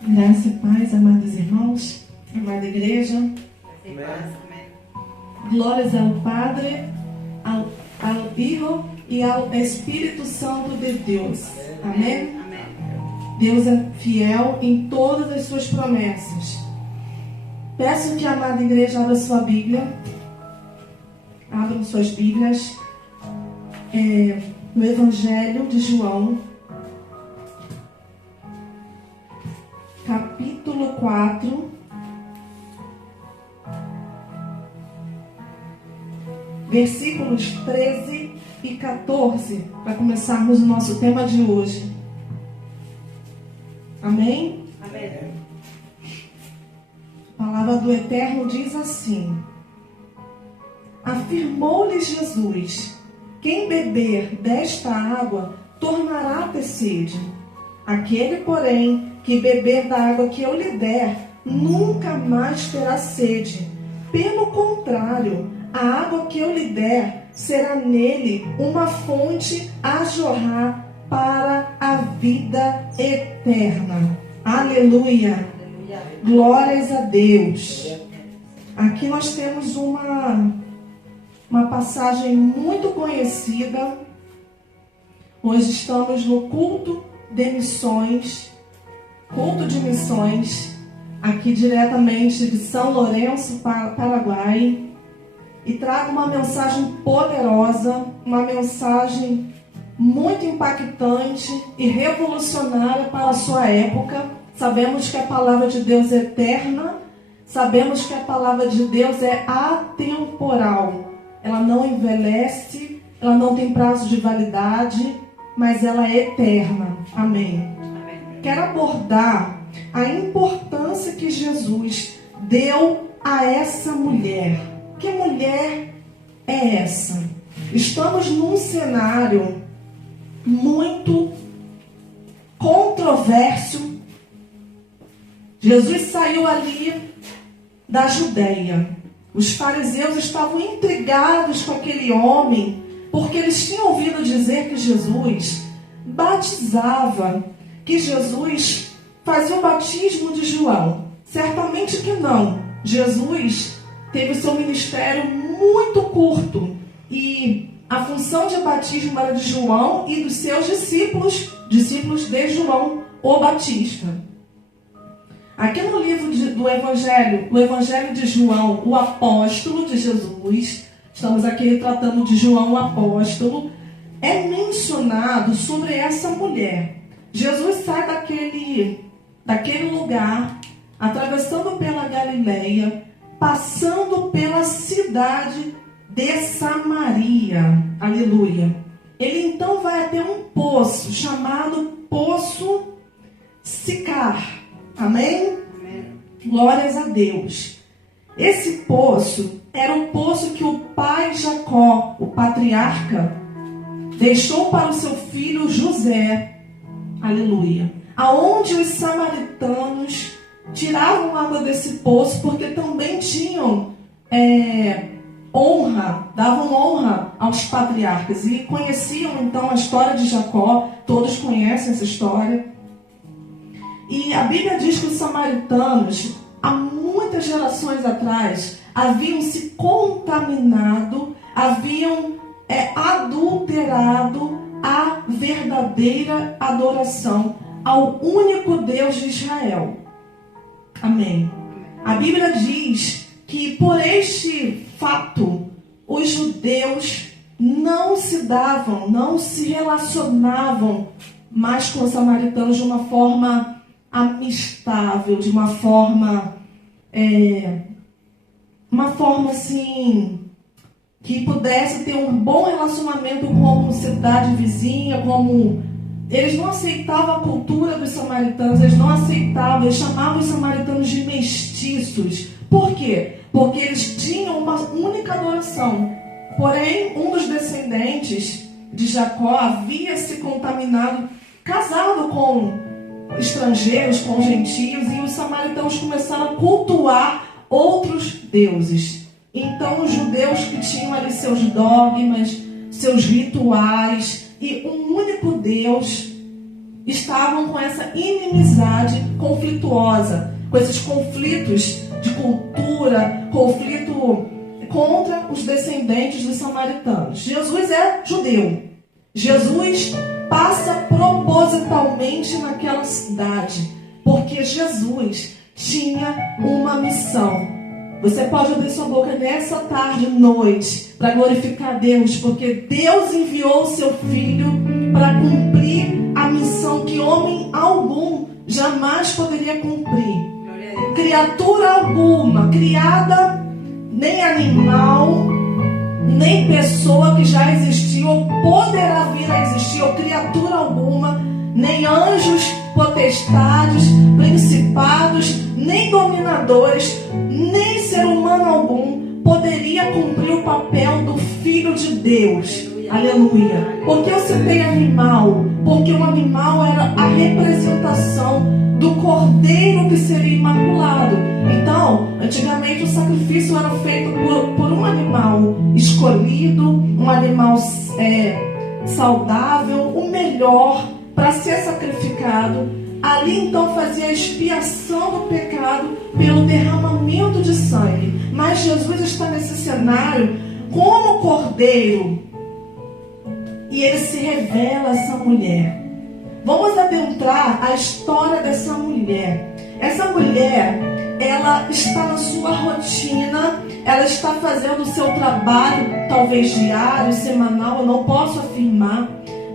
Graça e paz, amados irmãos, amada igreja. Glórias ao Padre, ao Filho e ao Espírito Santo de Deus. Amém? Deus é fiel em todas as suas promessas. Peço que a amada igreja abra sua Bíblia. Abram suas Bíblias no Evangelho de João, capítulo 4, versículos 13 e 14, para começarmos o nosso tema de hoje. Amém? Amém. A palavra do Eterno diz assim: afirmou-lhes Jesus: quem beber desta água tornará a ter sede. Aquele, porém, que beber da água que eu lhe der, nunca mais terá sede. Pelo contrário, a água que eu lhe der será nele uma fonte a jorrar para a vida eterna. Aleluia! Glórias a Deus! Aqui nós temos uma passagem muito conhecida. Hoje estamos no culto de missões, aqui diretamente de São Lourenço, Paraguai, e trago uma mensagem poderosa, uma mensagem muito impactante e revolucionária para a sua época. Sabemos que a palavra de Deus é eterna, sabemos que a palavra de Deus é atemporal. Ela não envelhece, ela não tem prazo de validade, mas ela é eterna. Amém. Quero abordar a importância que Jesus deu a essa mulher. Que mulher é essa? Estamos num cenário muito controverso. Jesus saiu ali da Judeia. Os fariseus estavam intrigados com aquele homem, porque eles tinham ouvido dizer que Jesus batizava, que Jesus fazia o batismo de João. Certamente que não. Jesus teve o seu ministério muito curto e a função de batismo era de João e dos seus discípulos de João o Batista. Aqui no livro do Evangelho, no Evangelho de João, o apóstolo de Jesus, estamos aqui tratando de João o apóstolo, é mencionado sobre essa mulher. Jesus sai daquele lugar, atravessando pela Galileia, passando pela cidade de Samaria. Aleluia. Ele então vai até um poço chamado Poço Sicar. Amém? Amém. Glórias a Deus. Esse poço era o poço que o pai Jacó, o patriarca, deixou para o seu filho José. Aleluia. Aonde os samaritanos tiravam água desse poço, porque também tinham honra, davam honra aos patriarcas. E conheciam então a história de Jacó, todos conhecem essa história. E a Bíblia diz que os samaritanos, há muitas gerações atrás, haviam se contaminado, haviam adulterado a verdadeira adoração ao único Deus de Israel. Amém. A Bíblia diz que por este fato, os judeus não se relacionavam mais com os samaritanos de uma forma amistável, de uma forma assim, que pudesse ter um bom relacionamento com a cidade vizinha, eles não aceitavam a cultura dos samaritanos, eles chamavam os samaritanos de mestiços. Por quê? Porque eles tinham uma única adoração. Porém, um dos descendentes de Jacó havia se contaminado, casado com estrangeiros, com gentios, e os samaritanos começaram a cultuar outros deuses. Então os judeus que tinham ali seus dogmas, seus rituais e um único Deus, estavam com essa inimizade conflituosa, com esses conflitos de cultura, conflito contra os descendentes dos samaritanos. Jesus é judeu. Jesus passa propositalmente naquela cidade, porque Jesus tinha uma missão. Você pode abrir sua boca nessa tarde e noite para glorificar a Deus, porque Deus enviou o seu Filho para cumprir a missão que homem algum jamais poderia cumprir. Criatura alguma, criada, nem animal, nem pessoa que já existiu ou poderá vir a existir, ou criatura alguma, nem anjos, potestades, principados, nem dominadores, nem ser humano algum poderia cumprir o papel do Filho de Deus. Aleluia. Porque eu citei animal? Porque o animal era a representação do cordeiro que seria imaculado. Então, antigamente o sacrifício era feito por um animal escolhido, um animal saudável, o melhor para ser sacrificado. Ali então fazia a expiação do pecado pelo derramamento de sangue. Mas Jesus está nesse cenário como cordeiro, e ele se revela a essa mulher. Vamos adentrar a história dessa mulher. Essa mulher, ela está na sua rotina, ela está fazendo o seu trabalho, talvez diário, semanal, eu não posso afirmar.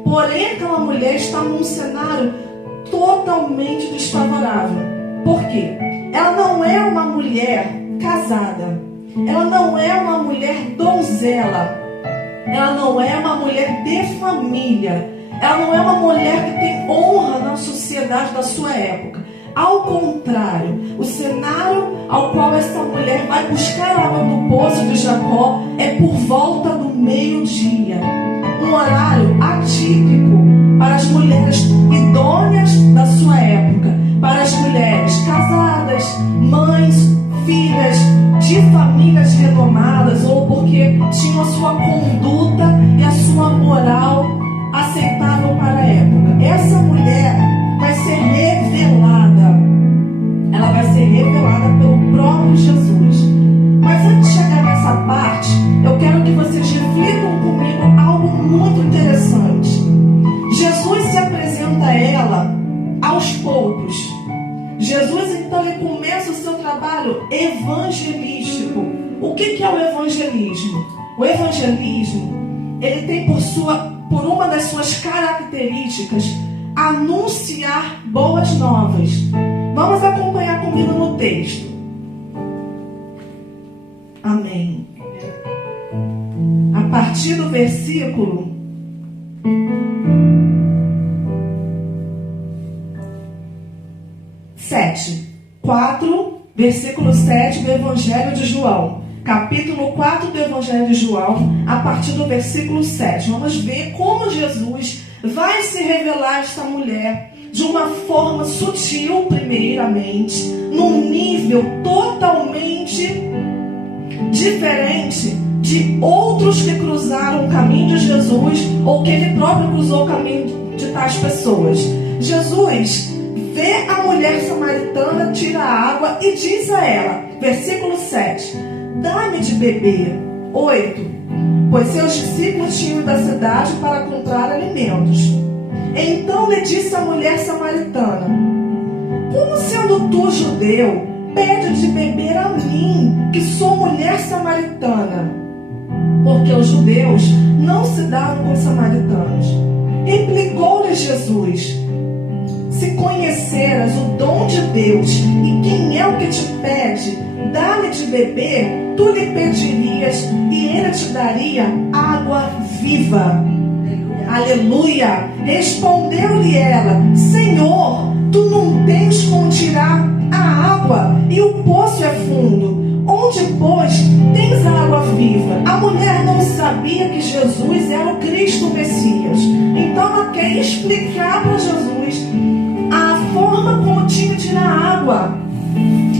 Porém, aquela mulher está num cenário totalmente desfavorável. Por quê? Ela não é uma mulher casada. Ela não é uma mulher donzela. Ela não é uma mulher de família. Ela não é uma mulher que tem honra na sociedade da sua época. Ao contrário, o cenário ao qual essa mulher vai buscar água no poço de Jacó é por volta do meio-dia. Um horário atípico para as mulheres idôneas da sua época, para as mulheres casadas, mães, filhas de famílias renomadas, ou porque tinham a sua conduta e a sua moral aceitável para a época. Essa mulher vai ser revelada. Ela vai ser revelada pelo próprio Jesus. Mas antes de chegar nessa parte, eu quero que vocês reflitam comigo algo muito interessante. Jesus se apresenta a ela aos poucos. Jesus então ele começa o seu trabalho evangelístico. O que é o evangelismo? O evangelismo, ele tem por uma das suas características, anunciar boas novas. Vamos acompanhar comigo no texto. Amém. A partir do versículo 4, versículo 7 do Evangelho de João. Capítulo 4 do Evangelho de João, a partir do versículo 7. Vamos ver como Jesus vai se revelar a esta mulher de uma forma sutil, primeiramente, num nível totalmente diferente de outros que cruzaram o caminho de Jesus, ou que ele próprio cruzou o caminho de tais pessoas. Jesus vê a mulher samaritana, tira a água e diz a ela, versículo 7, dá-me de beber. 8, pois seus discípulos tinham ido da cidade para comprar alimentos. Então lhe disse a mulher samaritana, como sendo tu judeu, pede de beber a mim, que sou mulher samaritana? Porque os judeus não se davam com os samaritanos. Replicou-lhe Jesus, se conheceras o dom de Deus e quem é o que te pede, dá-lhe de beber, tu lhe pedirias e ele te daria água viva. Aleluia! Respondeu-lhe ela, Senhor, tu não tens como tirar a água e o poço é fundo. Onde, pois, tens a água viva? A mulher não sabia que Jesus era o Cristo Messias. Então ela quer explicar para Jesus a forma como tinha de tirar a água.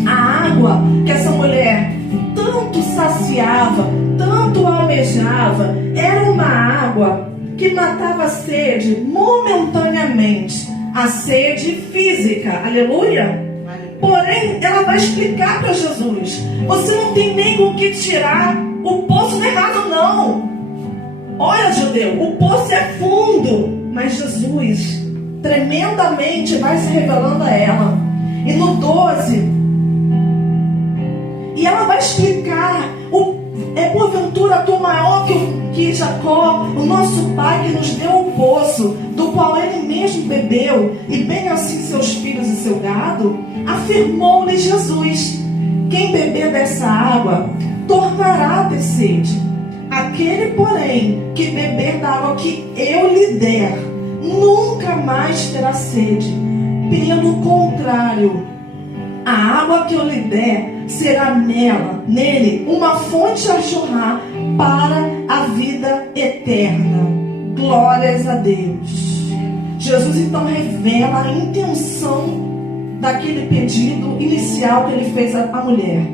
A água que essa mulher tanto saciava, tanto almejava, era uma água que matava a sede momentaneamente. a sede física. Aleluia! Porém, ela vai explicar para Jesus: você não tem nem com o que tirar, o poço não é raso não. Olha, judeu, o poço é fundo. Mas Jesus tremendamente vai se revelando a ela. E no 12, e ela vai explicar: porventura tu maior que Jacó, o nosso pai, que nos deu o poço, do qual ele mesmo bebeu, e bem assim seus filhos e seu gado? Afirmou-lhe Jesus: quem beber dessa água tornará a ter sede. Aquele, porém, que beber da água que eu lhe der, nunca mais terá sede. Pelo contrário, a água que eu lhe der será nele uma fonte a jorrar para a vida eterna. Glórias a Deus. Jesus então revela a intenção daquele pedido inicial que ele fez à mulher.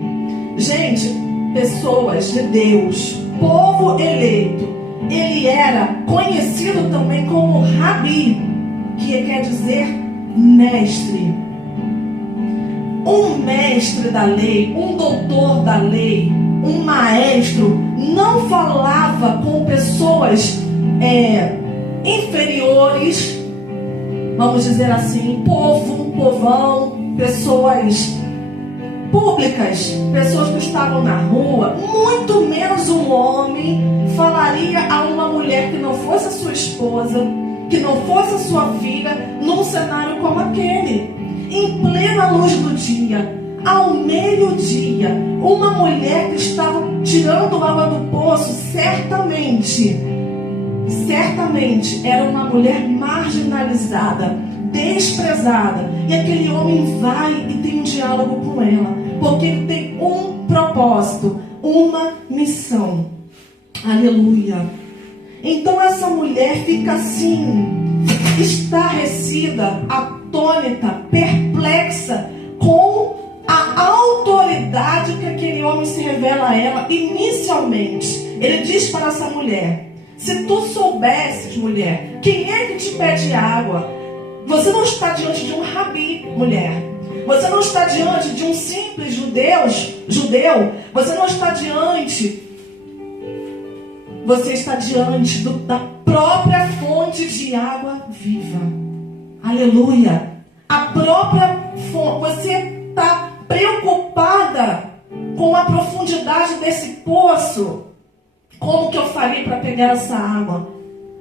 Gente, pessoas de Deus, povo eleito, ele era conhecido também como Rabi, que quer dizer mestre. Um mestre da lei, um doutor da lei, um maestro, não falava com pessoas inferiores, vamos dizer assim, povão, pessoas públicas, pessoas que estavam na rua. Muito menos um homem falaria a uma mulher que não fosse a sua esposa, que não fosse a sua filha, num cenário como aquele. Em plena luz do dia, ao meio-dia, uma mulher que estava tirando água do poço, certamente era uma mulher marginalizada, desprezada. E aquele homem vai e tem um diálogo com ela, porque ele tem um propósito, uma missão. Aleluia. Então essa mulher fica assim, estarrecida, atônita, perplexa com a autoridade que aquele homem se revela a ela inicialmente. Ele diz para essa mulher: se tu soubesses, mulher, quem é que te pede água? Você não está diante de um rabi, mulher. Você não está diante de um simples judeu. Você não está diante. Você está diante da própria fonte de água viva. Aleluia. A própria fonte. Você está preocupada com a profundidade desse poço. Como que eu farei para pegar essa água?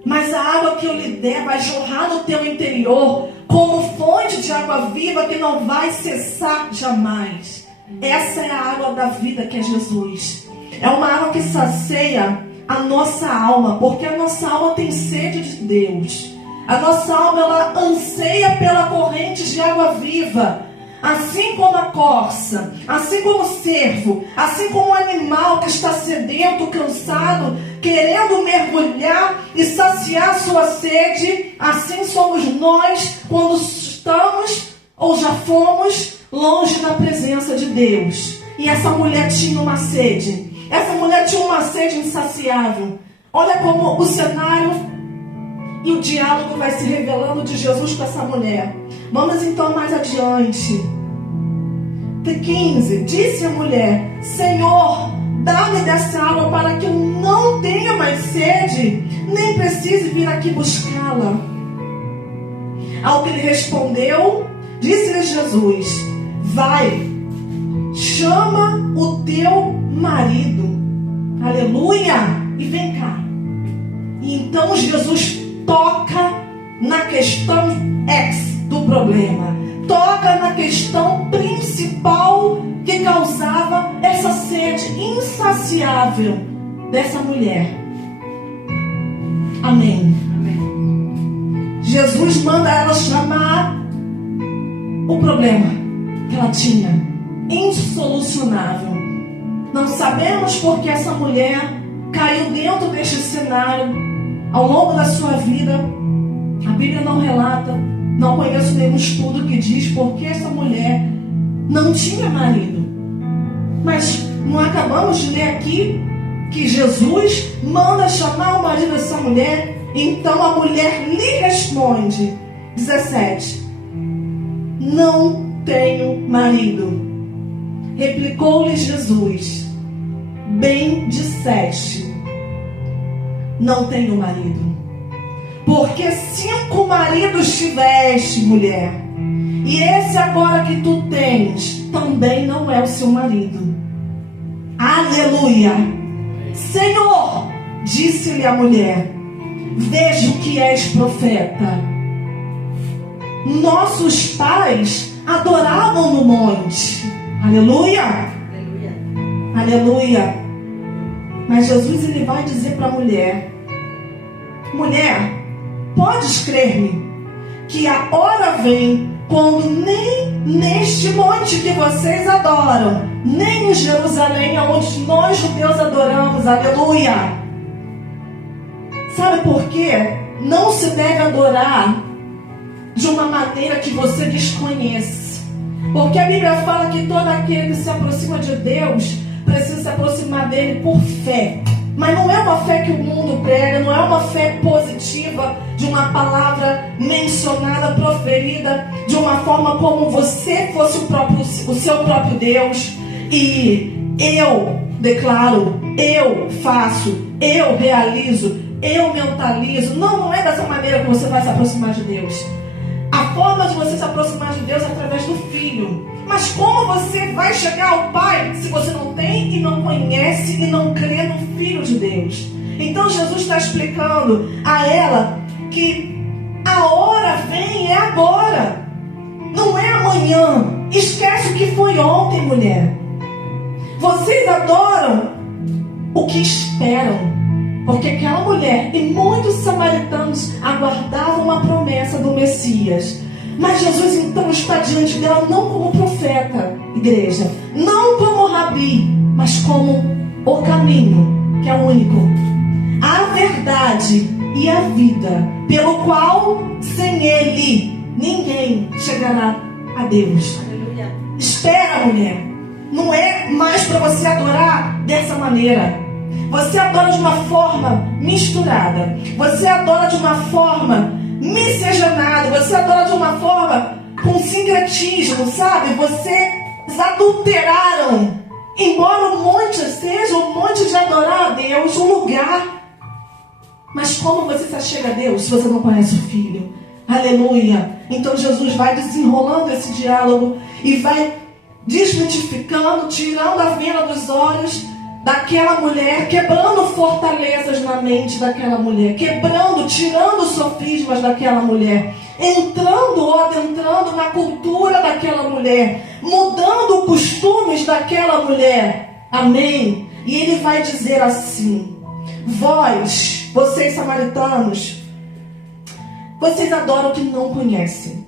Mas a água que eu lhe der vai jorrar no teu interior como fonte de água viva que não vai cessar jamais. Essa é a água da vida, que é Jesus. É uma água que sacia a nossa alma, porque a nossa alma tem sede de Deus. A nossa alma, ela anseia pela corrente de água viva. Assim como a corça, assim como o cervo, assim como o animal que está sedento, cansado, querendo mergulhar e saciar sua sede, assim somos nós quando estamos ou já fomos longe da presença de Deus. E essa mulher tinha uma sede. Essa mulher tinha uma sede insaciável. Olha como o cenário e o diálogo vai se revelando de Jesus com essa mulher. Vamos então mais adiante. 15. Disse a mulher: Senhor, dá-me dessa água para que eu não tenha mais sede, nem precise vir aqui buscá-la. Ao que lhe respondeu, disse-lhe Jesus: vai, chama o teu marido. Aleluia! E vem cá. E então Jesus toca na questão do problema. Toca na questão principal que causava essa sede insaciável dessa mulher. Amém. Jesus manda ela chamar o problema que ela tinha, insolucionável. Não sabemos porque essa mulher caiu dentro deste cenário ao longo da sua vida. A Bíblia não relata, não conheço nenhum estudo que diz porque essa mulher não tinha marido. Mas não acabamos de ler aqui que Jesus manda chamar o marido dessa mulher. Então a mulher lhe responde, 17. Não tenho marido. Replicou-lhe Jesus: bem disseste, não tenho marido. Porque 5 maridos tiveste, mulher, e esse agora que tu tens também não é o seu marido. Aleluia. Senhor, disse-lhe a mulher, vejo que és profeta. Nossos pais adoravam no monte. Aleluia. Aleluia. Aleluia. Mas Jesus, ele vai dizer para a mulher: mulher, podes crer-me que a hora vem quando nem neste monte que vocês adoram, nem em Jerusalém, onde nós judeus adoramos. Aleluia. Sabe por quê? Não se deve adorar de uma maneira que você desconhece. Porque a Bíblia fala que todo aquele que se aproxima de Deus precisa se aproximar dele por fé. Mas não é uma fé que o mundo prega, não é uma fé positiva, de uma palavra mencionada, proferida, de uma forma como você fosse o seu próprio Deus. E eu declaro, eu faço, eu realizo, eu mentalizo. Não é dessa maneira que você vai se aproximar de Deus. A forma de você se aproximar de Deus é através do Filho. Mas como você vai chegar ao Pai se você não tem e não conhece e não crê no Filho de Deus? Então Jesus está explicando a ela que a hora vem, é agora. Não é amanhã. Esquece o que foi ontem, mulher. Vocês adoram o que esperam. Porque aquela mulher e muitos samaritanos aguardavam a promessa do Messias. Mas Jesus então está diante dela não como profeta, igreja, não como rabi, mas como o caminho, que é o único, a verdade e a vida, pelo qual sem ele ninguém chegará a Deus. Aleluia. Espera, mulher. Não é mais para você adorar dessa maneira. Você adora de uma forma misturada. Você adora de uma forma miscigenada. Você adora de uma forma com sincretismo, sabe? Vocês adulteraram. Embora o monte seja um monte de adorar a Deus, um lugar. Mas como você se achega a Deus se você não conhece o Filho? Aleluia. Então Jesus vai desenrolando esse diálogo e vai desmitificando, tirando a venda dos olhos daquela mulher, quebrando fortalezas na mente daquela mulher, quebrando, tirando sofismas daquela mulher, entrando ou adentrando na cultura daquela mulher, mudando costumes daquela mulher. Amém? E ele vai dizer assim: vocês samaritanos, vocês adoram o que não conhecem.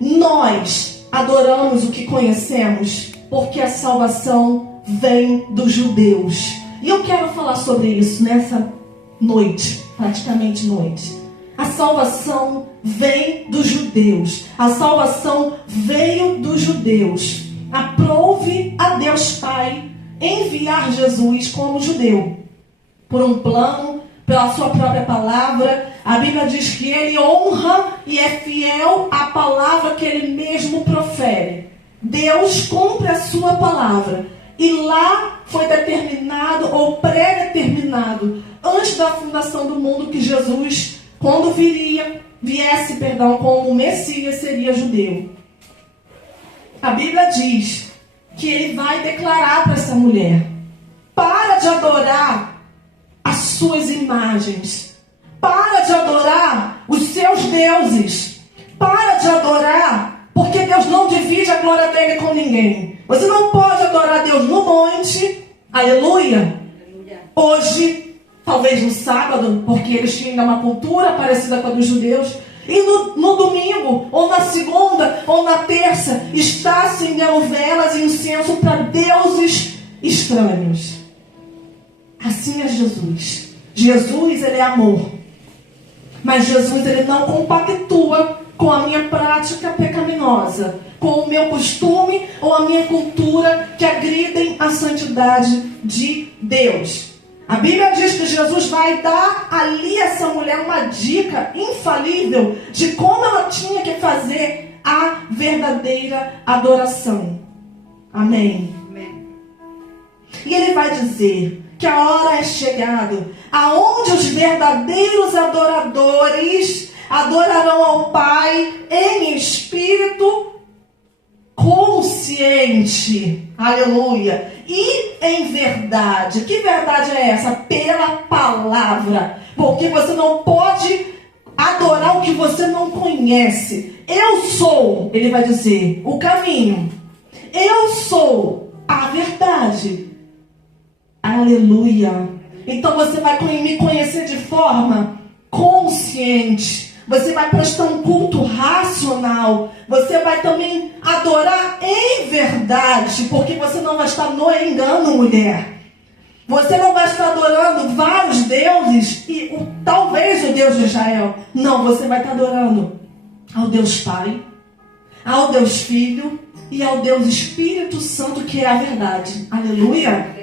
Nós adoramos o que conhecemos, porque a salvação vem dos judeus. E eu quero falar sobre isso nessa noite, praticamente noite. A salvação vem dos judeus. A salvação veio dos judeus. Aprove a Deus Pai enviar Jesus como judeu, por um plano, pela sua própria palavra. A Bíblia diz que ele honra e é fiel à palavra que ele mesmo profere. Deus cumpre a sua palavra. E lá foi determinado ou pré-determinado, antes da fundação do mundo, que Jesus, quando viesse como Messias, seria judeu. A Bíblia diz que ele vai declarar para essa mulher: para de adorar as suas imagens, para de adorar os seus deuses, para de adorar, porque Deus não divide a glória dele com ninguém. Você não pode adorar Deus no monte, aleluia. Hoje, talvez no sábado, porque eles tinham ainda uma cultura parecida com a dos judeus, e no domingo, ou na segunda, ou na terça, está acendendo velas e incenso para deuses estranhos. Assim é Jesus. Jesus, ele é amor. Mas Jesus, ele não compactua com a minha prática pecaminosa, com o meu costume ou a minha cultura que agridem a santidade de Deus. A Bíblia diz que Jesus vai dar ali a essa mulher uma dica infalível de como ela tinha que fazer a verdadeira adoração. Amém. Amém. E ele vai dizer que a hora é chegada, aonde os verdadeiros adoradores adorarão ao Pai em espírito consciente. Aleluia. E em verdade. Que verdade é essa? Pela palavra. Porque você não pode adorar o que você não conhece. Eu sou, ele vai dizer, o caminho. Eu sou a verdade. Aleluia. Então você vai me conhecer de forma consciente. Você vai prestar um culto racional. Você vai também adorar em verdade. Porque você não vai estar no engano, mulher. Você não vai estar adorando vários deuses. E talvez o Deus de Israel. Não, você vai estar adorando ao Deus Pai, ao Deus Filho e ao Deus Espírito Santo, que é a verdade. Aleluia.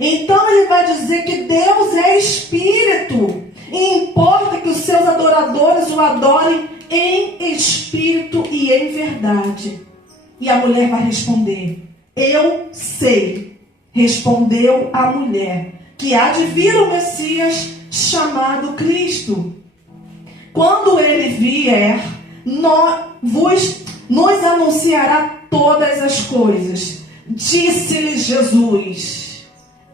Então ele vai dizer que Deus é Espírito. E importa que os seus adoradores o adorem em espírito e em verdade. E a mulher vai responder: eu sei, respondeu a mulher, que há de vir o Messias chamado Cristo. Quando ele vier, nos anunciará todas as coisas. Disse-lhe Jesus: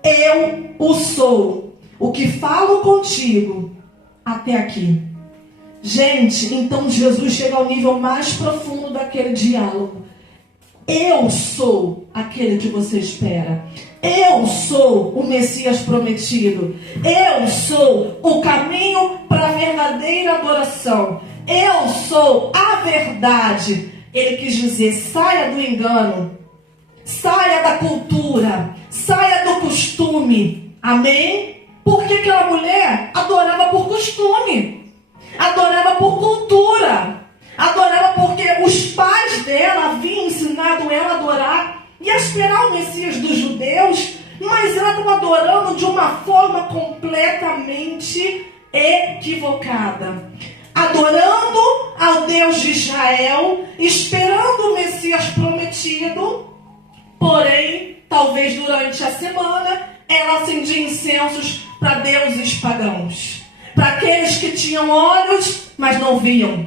eu o sou, o que falo contigo até aqui. Gente, então Jesus chega ao nível mais profundo daquele diálogo. Eu sou aquele que você espera. Eu sou o Messias prometido. Eu sou o caminho para a verdadeira adoração. Eu sou a verdade. Ele quis dizer: saia do engano, saia da cultura, saia do costume. Amém? Porque aquela mulher adorava por costume, adorava por cultura, adorava porque os pais dela haviam ensinado ela a adorar e a esperar o Messias dos judeus, mas ela estava adorando de uma forma completamente equivocada. Adorando ao Deus de Israel, esperando o Messias prometido, porém, talvez durante a semana, ela acendia incensos para deuses pagãos, para aqueles que tinham olhos, mas não viam.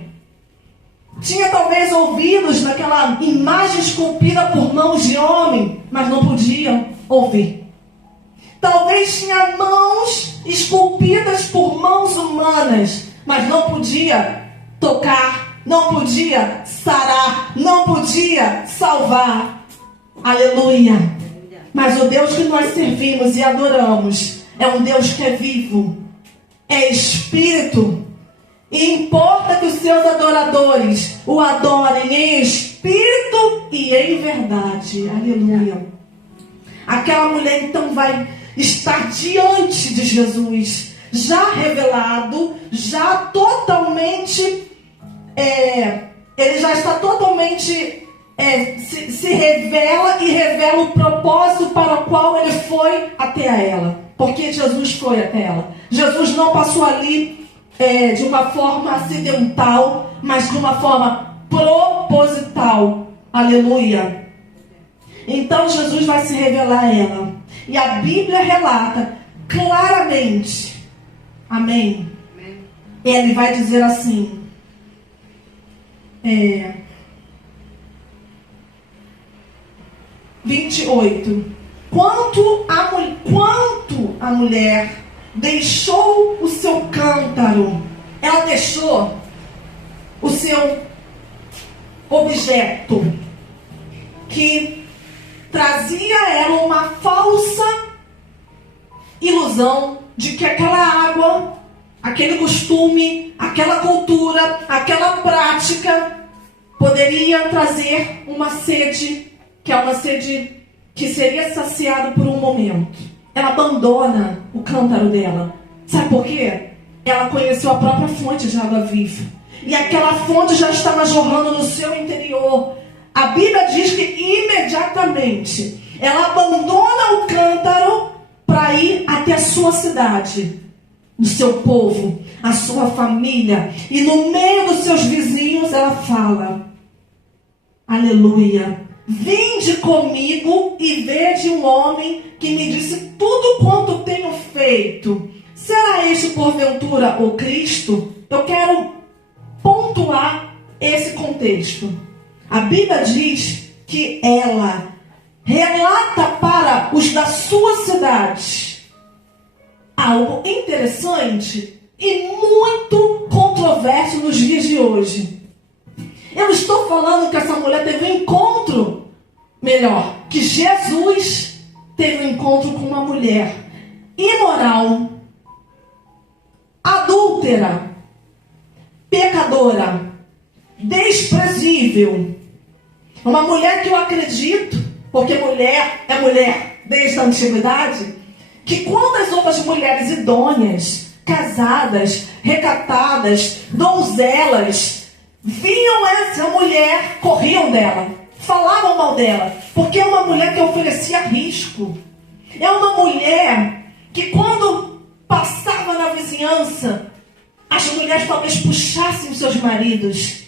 Tinha talvez ouvidos naquela imagem esculpida por mãos de homem, mas não podiam ouvir. Talvez tinha mãos esculpidas por mãos humanas, mas não podia tocar, não podia sarar, não podia salvar. Aleluia. Mas o Deus que nós servimos e adoramos é um Deus que é vivo, é Espírito. E importa que os seus adoradores o adorem em espírito e em verdade. Aleluia. Aquela mulher então vai estar diante de Jesus, já revelado, já totalmente, ele já está totalmente, se revela e revela o propósito para o qual ele foi até ela. Porque Jesus foi até ela. Jesus não passou ali de uma forma acidental, mas de uma forma proposital. Aleluia. Então Jesus vai se revelar a ela. E a Bíblia relata claramente. Amém? Amém. Ele vai dizer assim. 28. Quanto a mulher deixou o seu cântaro, ela deixou o seu objeto, que trazia a ela uma falsa ilusão de que aquela água, aquele costume, aquela cultura, aquela prática poderia trazer uma sede, que é uma sede que seria saciada por um momento. Ela abandona o cântaro dela. Sabe por quê? Ela conheceu a própria fonte de água viva. E aquela fonte já estava jorrando no seu interior. A Bíblia diz que imediatamente ela abandona o cântaro para para ir até a sua cidade, o seu povo, a sua família, e no meio dos seus vizinhos ela fala: aleluia, vinde comigo e vede um homem que me disse tudo quanto tenho feito. Será este porventura o Cristo? Eu quero pontuar esse contexto. A Bíblia diz que ela relata para os da sua cidade algo interessante e muito controverso nos dias de hoje. Eu estou falando que essa mulher teve um encontro, melhor, que Jesus teve um encontro com uma mulher imoral, adúltera, pecadora, desprezível. Uma mulher que eu acredito, porque mulher é mulher desde a antiguidade, que quando as outras mulheres idôneas, casadas, recatadas, donzelas, viam essa mulher, corriam dela, falavam mal dela, porque é uma mulher que oferecia risco. É uma mulher que quando passava na vizinhança, as mulheres talvez puxassem os seus maridos,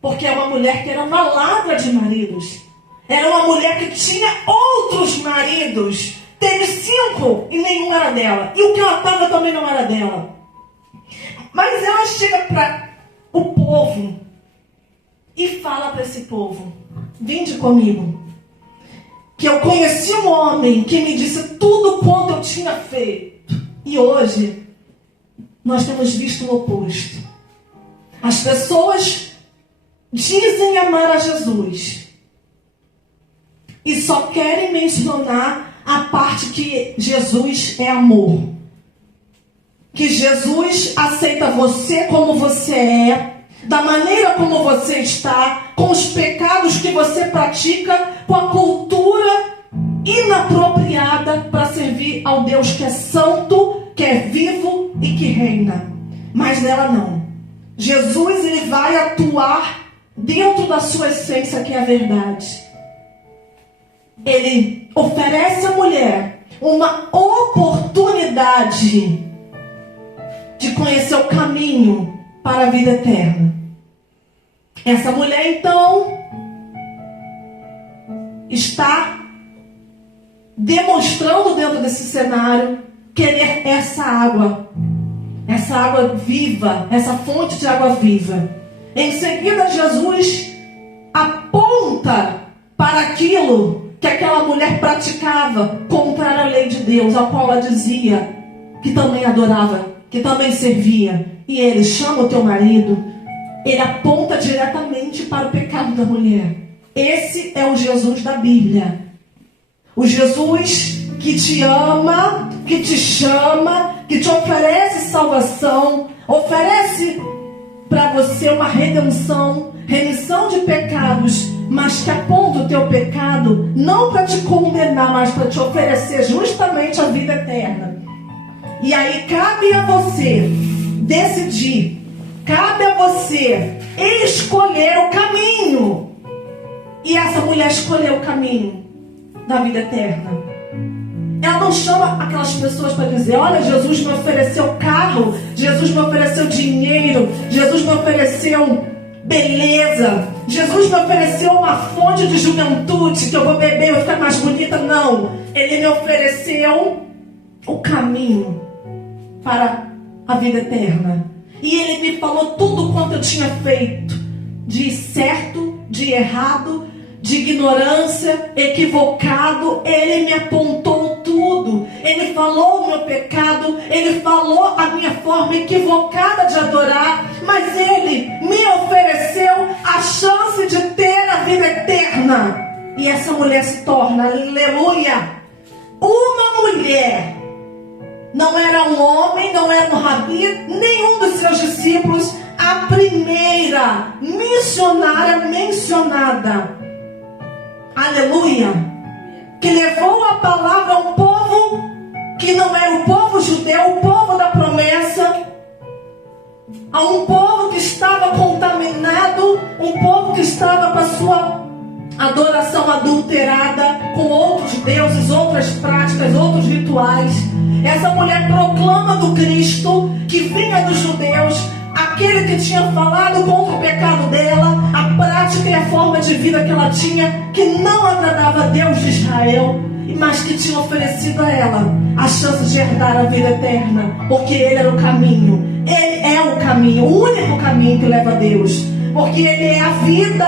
porque é uma mulher que era uma ladra de maridos. Era uma mulher que tinha outros maridos. Teve 5 e nenhum era dela. E o que ela estava também não era dela. Mas ela chega para o povo e fala para esse povo: vinde comigo, que eu conheci um homem que me disse tudo quanto eu tinha feito. E hoje nós temos visto o oposto. As pessoas dizem amar a Jesus e só querem mencionar a parte que Jesus é amor. Que Jesus aceita você como você é, da maneira como você está, com os pecados que você pratica, com a cultura inapropriada para servir ao Deus que é santo, que é vivo e que reina. Mas nela não. Jesus, ele vai atuar dentro da sua essência, que é a verdade. Ele oferece à mulher uma oportunidade de conhecer o caminho para a vida eterna. Essa mulher, então, está demonstrando dentro desse cenário querer essa água viva, essa fonte de água viva. Em seguida, Jesus aponta para aquilo que aquela mulher praticava, contrário à lei de Deus, ao qual ela dizia que também adorava, que também servia. E ele chama o teu marido. Ele aponta diretamente para o pecado da mulher. Esse é o Jesus da Bíblia. O Jesus que te ama, que te chama, que te oferece salvação, oferece para você uma redenção, remissão de pecados, mas que aponta o teu pecado não para te condenar, mas para te oferecer justamente a vida eterna. E aí cabe a você decidir, cabe a você escolher o caminho. E essa mulher escolheu o caminho da vida eterna. Ela não chama aquelas pessoas para dizer: olha, Jesus me ofereceu carro, Jesus me ofereceu dinheiro, Jesus me ofereceu beleza, Jesus me ofereceu uma fonte de juventude que eu vou beber e vou ficar mais bonita. Não, ele me ofereceu o caminho para a vida eterna. E ele me falou tudo quanto eu tinha feito, de certo, de errado, de ignorância, equivocado. Ele me apontou tudo. Ele falou o meu pecado, ele falou a minha forma equivocada de adorar, mas ele me ofereceu a chance de ter a vida eterna. E essa mulher se torna, aleluia, uma mulher. Não era um homem, não era um rabi, nenhum dos seus discípulos, a primeira missionária mencionada. Aleluia! Que levou a palavra a um povo que não era o povo judeu, o povo da promessa, a um povo que estava contaminado, um povo que estava com a sua adoração adulterada com outros deuses, outras práticas, outros rituais. Essa mulher proclama do Cristo que vinha dos judeus, aquele que tinha falado contra o pecado dela, a prática e a forma de vida que ela tinha, que não agradava a Deus de Israel, mas que tinha oferecido a ela a chance de herdar a vida eterna, porque Ele era o caminho. Ele é o caminho, o único caminho que leva a Deus, porque Ele é a vida,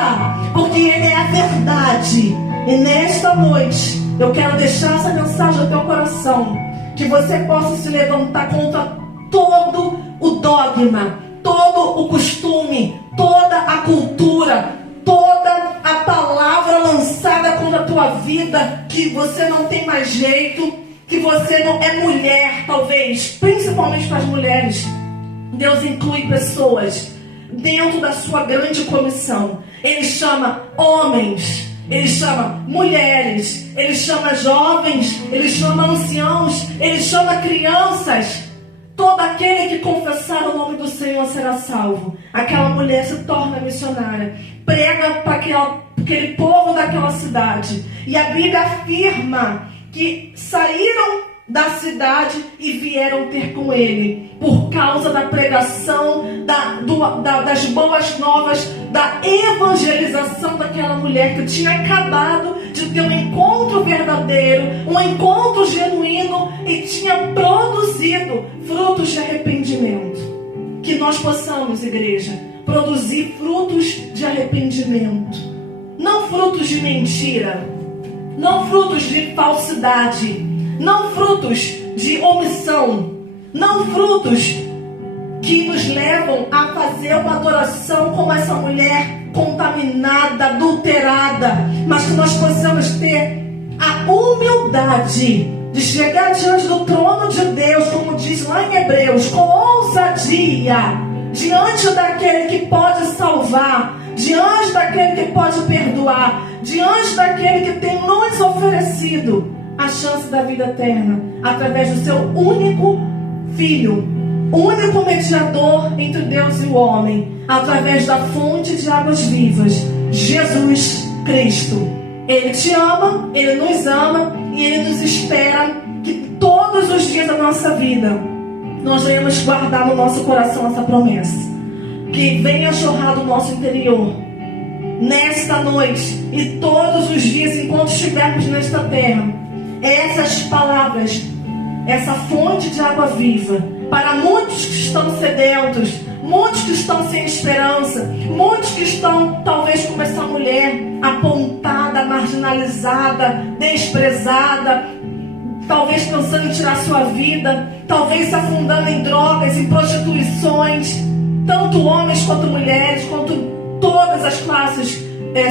porque Ele é a verdade. E nesta noite eu quero deixar essa mensagem ao teu coração, que você possa se levantar contra todo o dogma, todo o costume, toda a cultura, toda a palavra lançada contra a tua vida, que você não tem mais jeito, que você não é mulher, talvez, principalmente para as mulheres. Deus inclui pessoas dentro da sua grande comissão. Ele chama homens, Ele chama mulheres, Ele chama jovens, Ele chama anciãos, Ele chama crianças. Todo aquele que confessar o nome do Senhor será salvo. Aquela mulher se torna missionária, prega para aquele povo daquela cidade. E a Bíblia afirma que saíram da cidade e vieram ter com ele, por causa da pregação, das boas novas, da evangelização daquela mulher que tinha acabado de ter um encontro verdadeiro, um encontro genuíno, e tinha produzido frutos de arrependimento. Que nós possamos, igreja, produzir frutos de arrependimento, não frutos de mentira, não frutos de falsidade, não frutos de omissão, não frutos que nos levam a fazer uma adoração como essa mulher contaminada, adulterada, mas que nós possamos ter a humildade de chegar diante do trono de Deus, como diz lá em Hebreus, com ousadia, diante daquele que pode salvar, diante daquele que pode perdoar, diante daquele que tem nos oferecido a chance da vida eterna, através do seu único Filho, único mediador entre Deus e o homem, através da fonte de águas vivas, Jesus Cristo. Ele te ama, Ele nos ama, e Ele nos espera que todos os dias da nossa vida nós venhamos guardar no nosso coração essa promessa, que venha jorrar do nosso interior nesta noite e todos os dias enquanto estivermos nesta terra. Essas palavras, essa fonte de água viva, para muitos que estão sedentos, muitos que estão sem esperança, muitos que estão talvez como essa mulher, apontada, marginalizada, desprezada, talvez pensando em tirar sua vida, talvez se afundando em drogas, em prostituições, tanto homens quanto mulheres, quanto todas as classes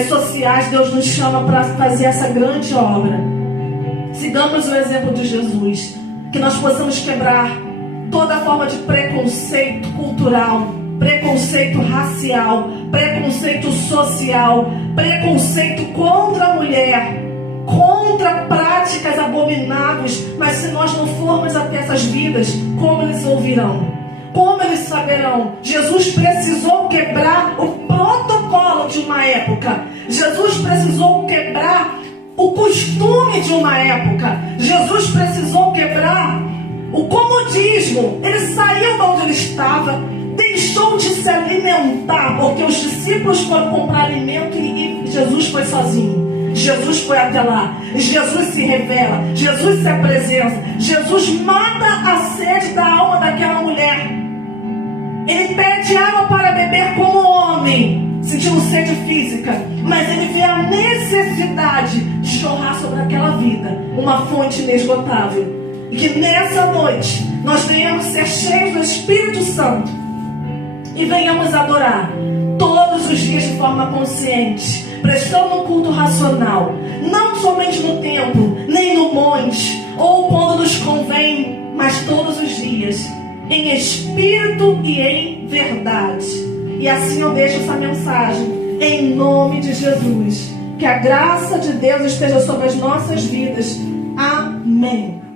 sociais. Deus nos chama para fazer essa grande obra. Sigamos o exemplo de Jesus, que nós possamos quebrar toda forma de preconceito cultural, preconceito racial, preconceito social, preconceito contra a mulher, contra práticas abomináveis. Mas se nós não formos até essas vidas, como eles ouvirão? Como eles saberão? Jesus precisou quebrar o protocolo de uma época. Jesus precisou quebrar o costume de uma época. Jesus precisou quebrar o comodismo. Ele saiu de onde ele estava, deixou de se alimentar, porque os discípulos foram comprar alimento e Jesus foi sozinho. Jesus foi até lá. Jesus se revela, Jesus se apresenta, Jesus mata a sede da alma daquela mulher. Ele pede água para beber como homem, sentindo sede física, mas ele vê a necessidade de jorrar sobre aquela vida uma fonte inesgotável. E que nessa noite nós venhamos ser cheios do Espírito Santo e venhamos adorar todos os dias de forma consciente, prestando um culto racional, não somente no templo, nem no monte, ou quando nos convém, mas todos os dias, em espírito e em verdade. E assim eu deixo essa mensagem, em nome de Jesus. Que a graça de Deus esteja sobre as nossas vidas. Amém.